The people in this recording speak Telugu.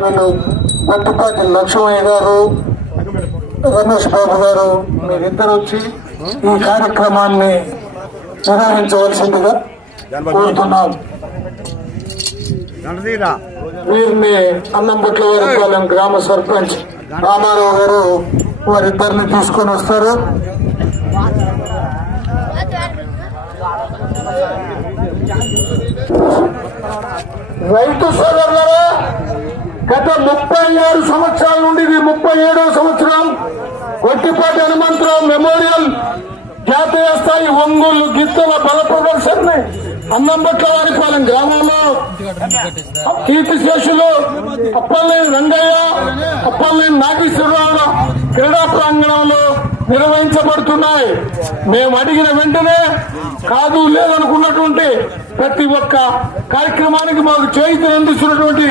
వీళ్ళు పట్టుపాటి లక్ష్మయ్య గారు రమేష్ బాబు గారు మీరిద్దరు వచ్చి ఈ కార్యక్రమాన్ని నిర్వహించవలసిందిగా కోరుతున్నాను వీరిని అన్నంపట్ల వారిపాలెం గ్రామ సర్పంచ్ రామారావు గారు వారిద్దరిని తీసుకొని వస్తారు. రైతు సోదరులరా గత ముప్పై ఆరు సంవత్సరాల నుండి ఇది ముప్పై ఏడవ సంవత్సరం. కొట్టిపాటి హనుమంతరావు మెమోరియల్ జాతీయ స్థాయి ఒంగోలు గిత్తల బల ప్రదర్శనని అన్నంబట్ల వారిపాలెం గ్రామంలో కీర్తిశేషులు అప్పలనేని రంగయ్య అప్పలనేని నాగేశ్వరరావు క్రీడా ప్రాంగణంలో నిర్వహించబడుతున్నాయి. మేము అడిగిన వెంటనే కాదు లేదనుకున్నటువంటి ప్రతి ఒక్క కార్యక్రమానికి మాకు చేయితని